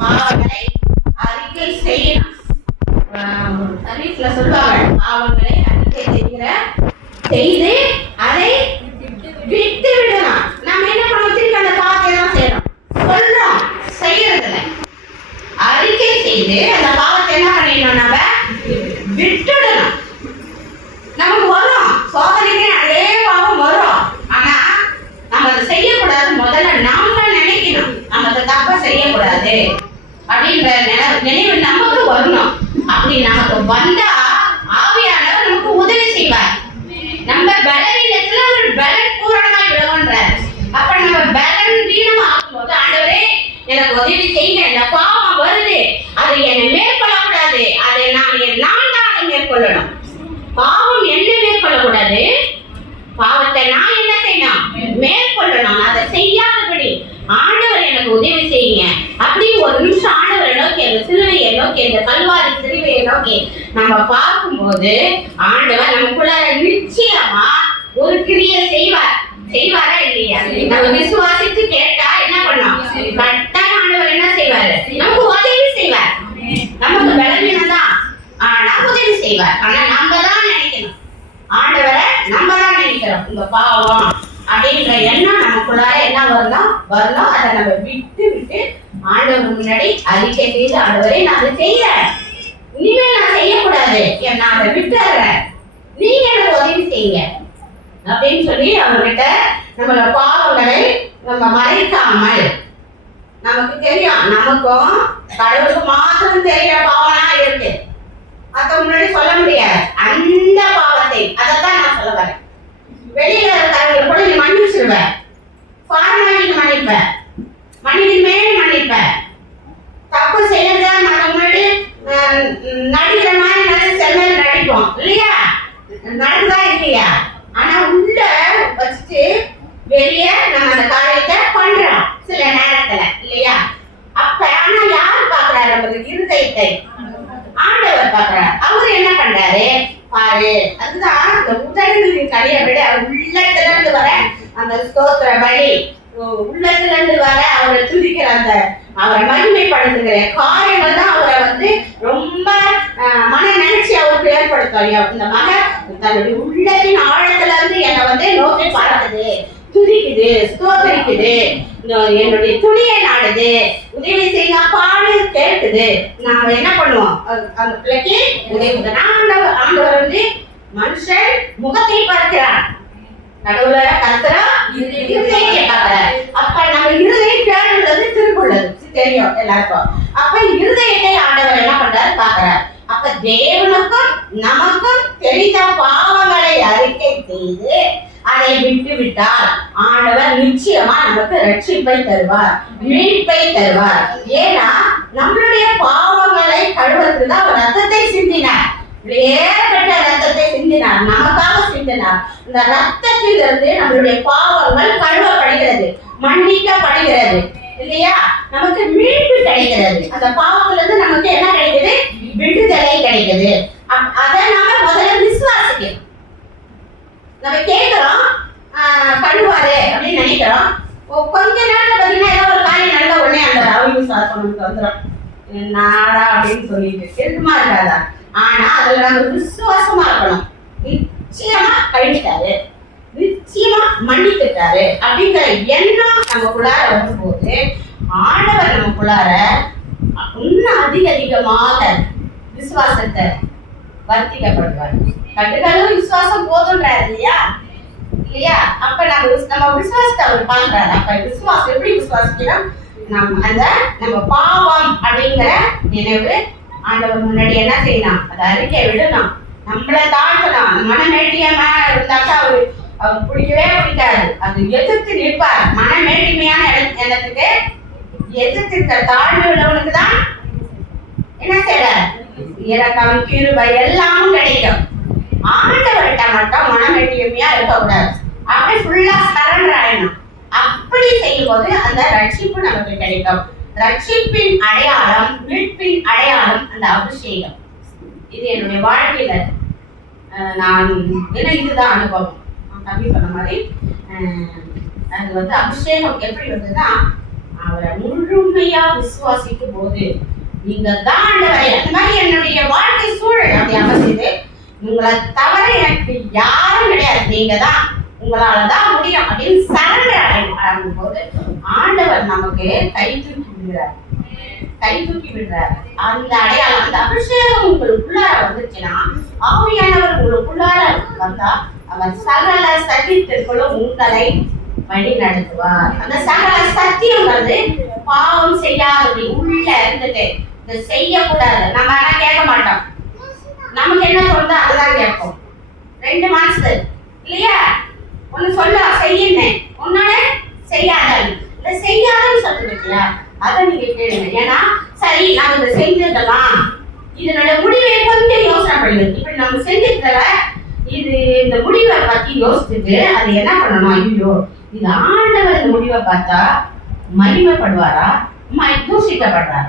பாவங்களை அறிக்கை செய்யணும். சொல்லுவாங்க, பாவங்களை அறிக்கை செய்து அதை விட்டு விடலாம். நம்ம என்ன பண்ணோம்? திருப்பி அந்த பாவத்தை தான் செய்யறோம், சொல்றோம், செய்யறதில்ல. அறிக்கை செய்து அந்த பாவத்தை என்ன பண்ணிடணும்? நம்ம விட்டுடணும். நமக்கு வரும் சோதனைக்கு, அதே பாவம் வரும். ஆனா நம்ம அதை செய்யக்கூடாது. முதல்ல நாம நினைக்கணும், நம்ம அதை தப்பா செய்யக்கூடாது அப்படின்ற நினைவு நமக்கு வரணும். அப்படி நமக்கு வந்தா ஆவியானவர் நமக்கு உதவி செய்வார். நம்ம பலவீனத்துல ஒரு பலன் பூரணமா விடுவோன்ற. அப்ப நம்ம பலன் வீணமா ஆகும்போது, ஆண்டவரே எனக்கு உதவி செய்யுங்க, இந்த பாவம் வருது, அதை என்னை மேற்கொள்ளக்கூடாது, அதை நான் தான் மேற்கொள்ளணும். பாவம் என்ன மேற்கொள்ளக்கூடாது, பாவத்தை நான் என்ன செய்யணும்? மேற்கொள்ளணும். அதை செய்யாதபடி ஆண்டவர் எனக்கு உதவி செய்யுங்க அப்படி ஒரு நிமிஷம் ஆண்டவரை நோக்கி, அந்த சிலுவையை நோக்கி, அந்த கல்வாரி சிலுவையை நோக்கி நம்ம பார்க்கும்போது ஆண்டவர் நமக்குள்ள நிச்சயமா ஒரு கிரியை செய்வாரா இல்லையா? நம்ம விசுவாசித்து கேட்டா என்ன பண்ணோம்? கரெக்டான ஆண்டவர் என்ன செய்வாரு? நமக்கு உதவி செய்வார். நமக்கு பலவீனம் தான், ஆனா உதவி செய்வார். ஆனா நம்ம தான் நினைக்கணும், ஆண்டவரை நம்ம தான் நினைக்கிறோம். இந்த பாவம் அப்படின்ற எண்ணம் நமக்குள்ளார என்ன வரணும்? அதை நம்ம விட்டு ஆண்டவர் முன்னாடி அறிக்கை செய்து, ஆண்டவரே நான் அதை செய்யறேன், இனிமேல் நான் செய்யக்கூடாது, நான் அதை விட்டுறேன், நீங்க எனக்கு உதவி செய்யுங்க அப்படின்னு சொல்லி அவர்கிட்ட நம்மளோட பாவங்களை நம்ம மறைக்காமல், நமக்கு தெரியும், நமக்கும் கடவுளுக்கு மாத்திரம் தெரியற பாவனா இருக்கு, அத முன்னாடி சொல்ல முடியாது. அந்த பாவத்தை அதைத்தான் நான் சொல்ல வரேன். வெளியில இருக்கிறவங்க கூட நீ மன்னிச்சிருவேன், ஃபார்மாலிட்டி மன்னிப்பேன், மன்னிக்கு மேல் மன்னிப்பேன். தப்பு செய்யறதா நம்ம முன்னாடி நடிக்கிற மாதிரி செல்மையில் நடிப்போம் இல்லையா? நடந்தா இல்லையா? ஆனா உள்ள வச்சுட்டு வெளியே நம்ம அந்த காரியத்தை பண்றோம் சில நேரத்துல இல்லையா? அப்ப ஆனா யார் பாக்குறாரு? நமக்கு இருதயத்தை ஆண்டவர் பாக்குறாரு. அவரு என்ன பண்றாரு பாரு, அதுதான் அந்த உதடுகளின் கடையை விட உள்ளத்துல இருந்து வர அந்த ஸ்தோத்திர பலி, உள்ளத்துல இருந்து வர அவரை துதிக்கிற அந்த அவரை மகிமைப்படுத்துகிற காரியங்கள் தான் அவரை ரொம்ப மன நினைச்சு அவருக்கு ஏற்படுத்தும். இந்த மக தன்னுடைய உள்ளத்தின் ஆழத்துல இருந்து என்னை நோக்கி பார்க்குது, துதிக்குது, ஸ்தோத்தரிக்குது, என்னுடைய துணியை நாடுது, உதவி செய்ய பாடு கேட்குது. நாம என்ன பண்ணுவோம்? அந்த பிள்ளைக்கு உதவி. ஆண்டவர் மனுஷன் முகத்தை பார்க்கிறான், கடவுளை கர்த்தரா இருதயத்தை பார்க்கிறார். அப்ப நம்ம இருதயம் கேடுள்ளது திருக்குள்ளது தெரியும் எல்லாருக்கும். அப்ப இருதயத்தை ஆண்டவர் என்ன பண்றாரு? பார்க்கிறார். அப்ப தேவனுக்கும் நமக்கும் தெரிந்த பாவங்களை அறிக்கை செய்து அதை விட்டு விட்டால் ஆண்டவர் நிச்சயமா நமக்கு ரட்சிப்பை தருவார், மீட்பை தருவார். ஏன்னா நம்மளுடைய பாவங்களை கழுவுறதுதான் அவர் ரத்தத்தை சிந்தினார், ஏற்பட்ட ரத்தத்தை சிந்தினார், நமக்காக சிந்தினார். இந்த ரத்தத்திலிருந்து நம்மளுடைய பாவங்கள் கழுவப்படுகிறது, மன்னிக்கப்படுகிறது இல்லையா? நமக்கு மீட்பு கிடைக்கிறது. அந்த பாவத்துல இருந்து நமக்கு என்ன கிடைக்குது? விடுதலை கிடைக்குது. அதை நாம முதல்ல விசுவாசிக்கணும். நம்ம கேட்கிறோம் கழுவாரு அப்படின்னு நினைக்கிறோம். கொஞ்ச நேரத்துல பாத்தீங்கன்னா ஏதோ ஒரு காரியம் நடந்த உடனே அந்த அவிசுவாசம் நமக்கு வந்துடும், நாடா அப்படின்னு சொல்லிட்டு இருக்குமா இருக்காதா? ஆனா அதுல நம்ம விசுவாசமா இருக்கணும். நிச்சயமா கழிச்சிட்டாரு, நிச்சயமா மன்னித்துட்டாரு அப்படிங்கிற எண்ணம் நமக்குள்ளார வரும்போது ஆண்டவர் நமக்குள்ளார இன்னும் அதிகமாக விசுவாசத்தை வர்த்திக்கப்படுவார். கட்டுகளும் விசுவாசம் போதுன்றாரு இல்லையா? அப்ப நம்ம விசுவாசத்தை அவர் பாக்குறாரு. அப்ப விசுவாசம் எப்படி விசுவாசிக்கிறோம்? நம்ம பாவம் அப்படிங்கிற நினைவு ஆண்டவர் முன்னாடி என்ன செய்யணும்? அதை அறிக்கை விடணும், நம்மளை தாழ்த்தணும். மனமேட்டியமா இருந்தாக்கா அவர் பிடிக்கவே பிடிக்காது, அது எதிர்த்து நிற்பார். மனமேட்டிமையான எண்ணத்துக்கு எதிர்த்து தாழ்வு விடவனுக்கு தான் என்ன செய்யறார்? இரக்கம், கிருபை எல்லாமும் கிடைக்கும். ஆண்டவர்கிட்ட மட்டும் மனமேட்டியமையா இருக்கக்கூடாது, அப்படியே ஃபுல்லா சரண்டர் ஆயிடணும். அப்படி செய்யும் போது அந்த ரட்சிப்பு நமக்கு கிடைக்கும். ரட்சிப்பின் அடையாளம், மீட்பின் அடையாளம் அந்த அபிஷேகம். இது என்னுடைய வாழ்க்கையில நான் இதுதான் அனுபவம். தம்பி சொன்ன மாதிரி அது அபிஷேகம் எப்படி வந்ததுன்னா, அவரை முழுமையா விசுவாசிக்கும் போது நீங்க தான் ஆண்டவரை, அந்த மாதிரி என்னுடைய வாழ்க்கை சூழல் அப்படி அமைஞ்சது, உங்களை தவிர எனக்கு யாரும் கிடையாது, நீங்க தான், உங்களாலதான் முடியும் அப்படின்னு சரண் ஆகும் போது ஆண்டவர் நமக்கு கை தூக்கி விடுறார். அந்த அடையாளம், அந்த அபிஷேகம் உங்களுக்குள்ளார வந்துச்சுன்னா, ஆவியானவர் உங்களுக்குள்ளார வந்தா அவர் சகல சத்தியத்திற்குள்ளும் உங்களை வழி நடத்துவார். அந்த சகல சத்தியங்கிறது பாவம் செய்யாதது உள்ள இருந்துட்டு இதை செய்யக்கூடாது நம்ம ஆனா கேட்க மாட்டோம். நமக்கு என்ன சொல்றதோ அதுதான் கேட்போம். 2 மனசு இல்லையா, ஒண்ணு சொல்ல செய்யுன்னு, ஒன்னொன்னு செய்யாதன்னு. இந்த செய்யாதன்னு சொல்றது இல்லையா, அதை நீங்க கேளுங்க. ஏன்னா சரி நாங்க இதை செஞ்சிடலாம், இதனோட முடிவை கொஞ்சம் யோசனை பண்ணுங்க. இப்படி நம்ம செஞ்சிருக்கல, இது இந்த முடிவை பத்தி யோசிச்சுட்டு அதை என்ன பண்ணணும், ஐயோ இது ஆண்டவர் இந்த முடிவை பார்த்தா மகிமைப்படுவாரா தூஷிக்கப்படுறாரா,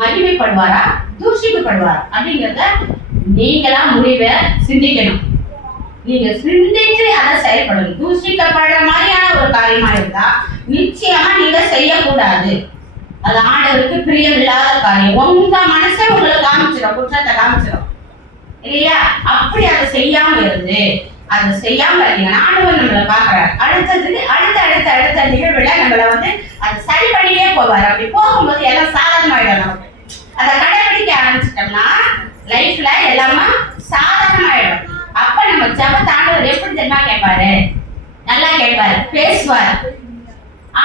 மகிமைப்படுவாரா தூஷிக்கப்படுவாரா அப்படிங்கிறத நீங்களா முடிவை சிந்திக்கணும். நீங்க சிந்திச்சு அதை செயல்படணும். தூஷிக்கப்படுற மாதிரியான ஒரு காரியமா இருந்தா நிச்சயமா நீங்க செய்யக்கூடாது. அது ஆண்டவருக்கு பிரியமில்லாத காரியம். உங்க மனசை உங்களுக்கு காமிச்சிடும், குற்றத்தை காமிச்சிடும் இல்லையா. அப்படி அதை செய்யாம இருந்து அதை செய்யாம இருக்கீங்கன்னா ஆண்டவர் நம்மளை பாக்குறாரு. அடுத்ததுக்கு அடுத்த நிகழ்வுல நம்மள அதை சரி பண்ணிட்டே போவார். அப்படி போகும்போது எல்லாம் சாதாரணமாயிடும். நமக்கு அதை கடைபிடிக்க ஆரம்பிச்சிட்டோம்னா லைஃப்ல எல்லாமே சாதாரணமாயிடும். அப்ப நம்ம ஜெபத்தை ஆண்டவர் எப்படி தெரியுமா கேட்பாரு, நல்லா கேட்பாரு, பேசுவார்.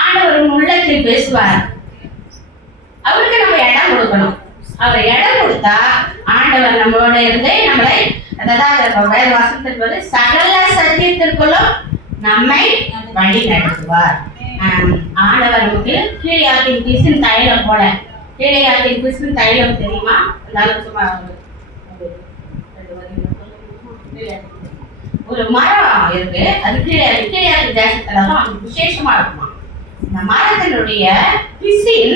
ஆண்டவர் உள்ளத்தில் பேசுவார். அவருக்கு நம்ம இடம் கொடுக்கணும். அவர் இடம் கொடுத்தா ஆண்டவர் நம்மளோட இருந்து நம்மளை, அதாவது வேத வாசத்திற்கு சகல சத்தியத்திற்குள்ளும் நம்மை வழி நடத்துவார். ஆண்டவர் நமக்கு கீழையாத்தின் பிசின் தைலம் போல, கீழையாத்தின் பிசின் தைலம் தெரியுமா, சும்மா ஒரு மரம் இருக்கு, அது கீழையாத்தி தேசத்துலதான் விசேஷமா இருக்குமா. இந்த மரத்தினுடைய பிசின்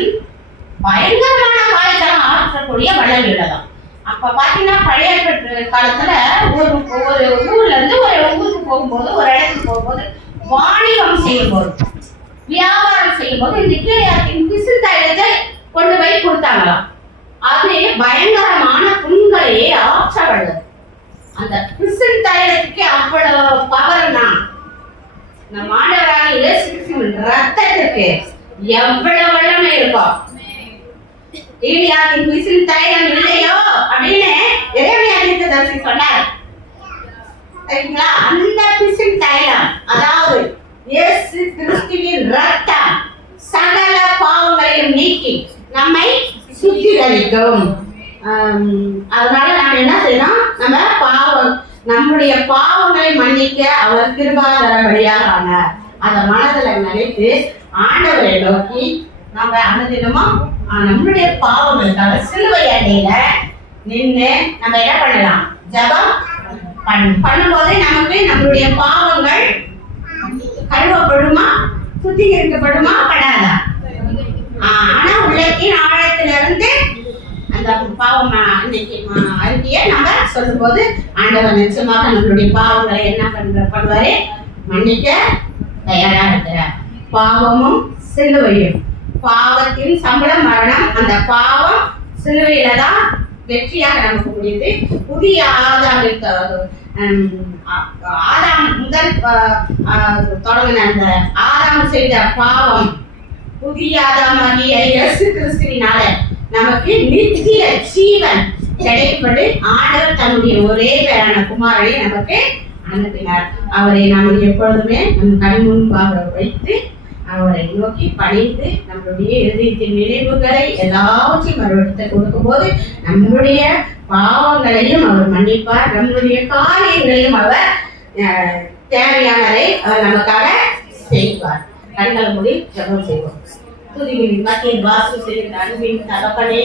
பயங்கரமான காலத்தெல்லாம் ஆற்றக்கூடிய வளர்கிறதாம். அப்ப பாத்தீங்கன்னா பழைய காலத்துல ஒரு ஊர்ல இருந்து ஒரு ஊருக்கு போகும்போது, ஒரு இடத்துக்கு போகும்போது, வாணிபம் செய்யும் போது, வியாபாரம் செய்யும் போது இந்த கீழையாத்தின் பிசின் தைலத்தை கொண்டு போய் கொடுத்தாங்களாம். அது பயங்கரமான புண்களையே ஆற்ற வல்லது. அந்த பிசின் தைலத்துக்கு அவ்வளவு பவர்னா நம்ம ஆண்டவராக இயேசு கிறிஸ்துவின் ரத்தத்துக்கு எவ்வளவு வல்லமை இருக்கும். கீழையாத்தின் பிசின் தைலம் இல்லையோ அப்படின்னு எரேமியா தீர்க்கதரிசி சொன்னார். சரிங்களா, அந்த பிசின் தைலம் அதாவது இயேசு கிறிஸ்துவின் ரத்தம் சகல பாவங்களையும் நீக்கி நம்மை சுத்திகரிக்கும். அதனால நம்ம என்ன செய்யணும், நம்முடைய பாவங்களை மன்னிக்க அவர் கிருபாதாரபடியாக ஆனார். அதை மனதில் நினைத்து ஆண்டவரை நோக்கி நம்ம அனுதினமும் நம்மளுடைய பாவங்களுக்காக சிலுவை அடியில நின்று நம்ம என்ன பண்ணலாம், ஜெபம் பண்ணும்போது நமக்கு நம்மளுடைய பாவங்கள் கழுவப்படுமா, சுத்திகரிக்கப்படுமா, படாதா. ஆனா உள்ளத்தின் ஆழத்திலிருந்து அந்த பாவம் அறிக்கையை நம்ம சொல்லும் போது ஆண்டவர் நிச்சயமாக நம்மளுடைய பாவங்களை என்ன பண்ணுவாரு, மன்னிக்க தயாரா இருக்கிறார். பாவமும் சிலுவையும், பாவத்தின் சம்பளம் மரணம். அந்த பாவம் சிலுவையில தான் வெற்றியாக நமக்கு முடியுது. புதிய ஆதாம் முதல் தொடங்கின அந்த ஆதாம் செய்த பாவம் புதிய ஆதாமாகிய இயேசு கிறிஸ்துவினால நமக்கு நித்திய ஜீவன் கிடைப்பது ஆண்டவர் தன்னுடைய ஒரே பேரான குமாரனை நமக்கு அனுப்பினார். அவரை நாம் எப்பொழுதுமே நம் கண் முன்பாக வைத்து அவரை நோக்கி பணிந்து நம்மளுடைய இதயத்தின் நினைவுகளை எல்லாவற்றையும் அவரிடத்தை கொடுக்கும் போது நம்மளுடைய பாவங்களையும் அவர் மன்னிப்பார். நம்மளுடைய காரியங்களையும் அவர் தேவையானதை அவர் நமக்காக செய்வார். கண்கள் மூடி ஜெபம் செய்வோம். துதிகளின் மத்தியில் வாசம் செய்கிற அன்பின் தகப்பனே,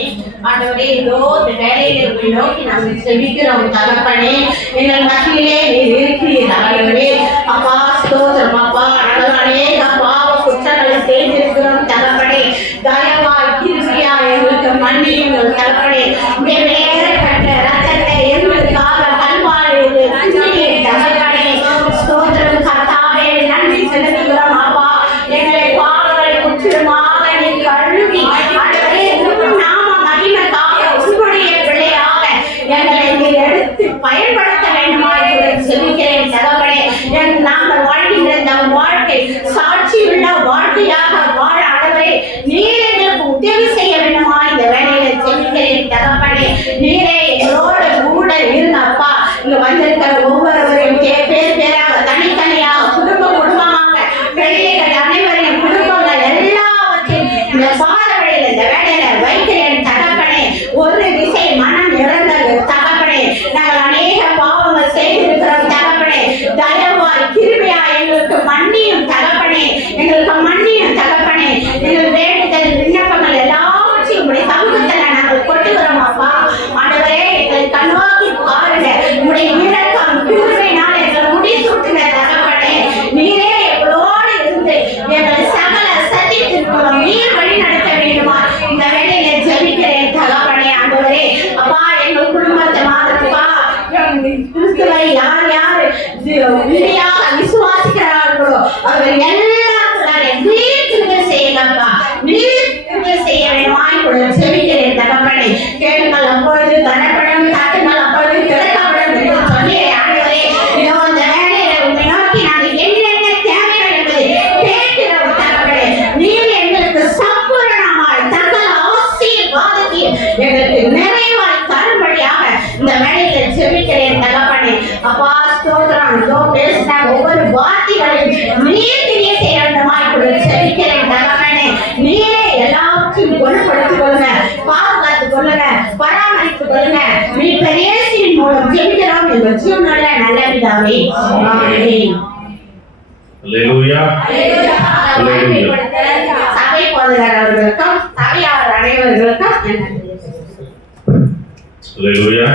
ஆண்டவரே இதோ இந்த வேலையிலே உங்களை நோக்கி நாங்கள் செபிக்கிறோம் தகப்பனே. எங்கள் மத்தியிலே நீர் இருக்கிறீர் ஆண்டவரே. அப்பா ஸ்தோத்திரம் அப்பா. நாங்கள் அநேக பாவ குற்றங்களை செய்திருக்கிறோம் தகப்பனே. தயவாய் கிருபையா எங்களுக்கு மன்னியுங்கள் தகப்பனே. வேறப்பட்ட ரத்தத்தை எங்களுக்காக கல்வாரியில் தகப்பனே. ஸ்தோத்திரம் கர்த்தாவே, நன்றி செலுத்துகிறோம் அப்பா. எங்களை பாவங்களை குற்றம் கூட செவிக்கிறேன் தகப்பனே. கேளுங்கள் அப்பொழுது தரப்படும், தட்டுங்கள் அப்பொழுது திறக்கப்படும் என்று சொல்லி ஆண்டவரே, இதோ இந்த வேளையில உம்மை நோக்கி நாங்கள் என்னென்ன தேவைகள் என்பதை கேட்கிறோம் தகப்பனே. நீர் எங்களுக்கு சம்பூரணமாய் தங்கள் ஆசீர்வாதத்தை எங்களுக்கு நிறைவாய் தரும்படியாக இந்த வேளையில செபிக்கிறேன் தகப்பனே. அப்பா ஸ்தோத்திரம். இதோ பேசின ஒவ்வொரு வார்த்தைகளையும் நீர் தெரிய செய்ய வேண்டுமாய் கூட செபிக்கிறேன் தகப்பனே. நீரே எல்லாத்தையும் குணப்படுத்திக் கொள்ளுங்க, பாதுகாத்துக் கொள்ளுங்க, பராமரித்துக் கொள்ளுங்க. நீ பெரியசின் மூலம் ஜெபிக்கிறோம் எங்கள் ஜீவனுள்ள நல்ல பிதாவே. ஆமென். அல்லேலூயா. அல்லேலூயா. சபை போதகர் அவர்களுக்கும் சபையார் அனைவர்களுக்கும் அல்லேலூயா.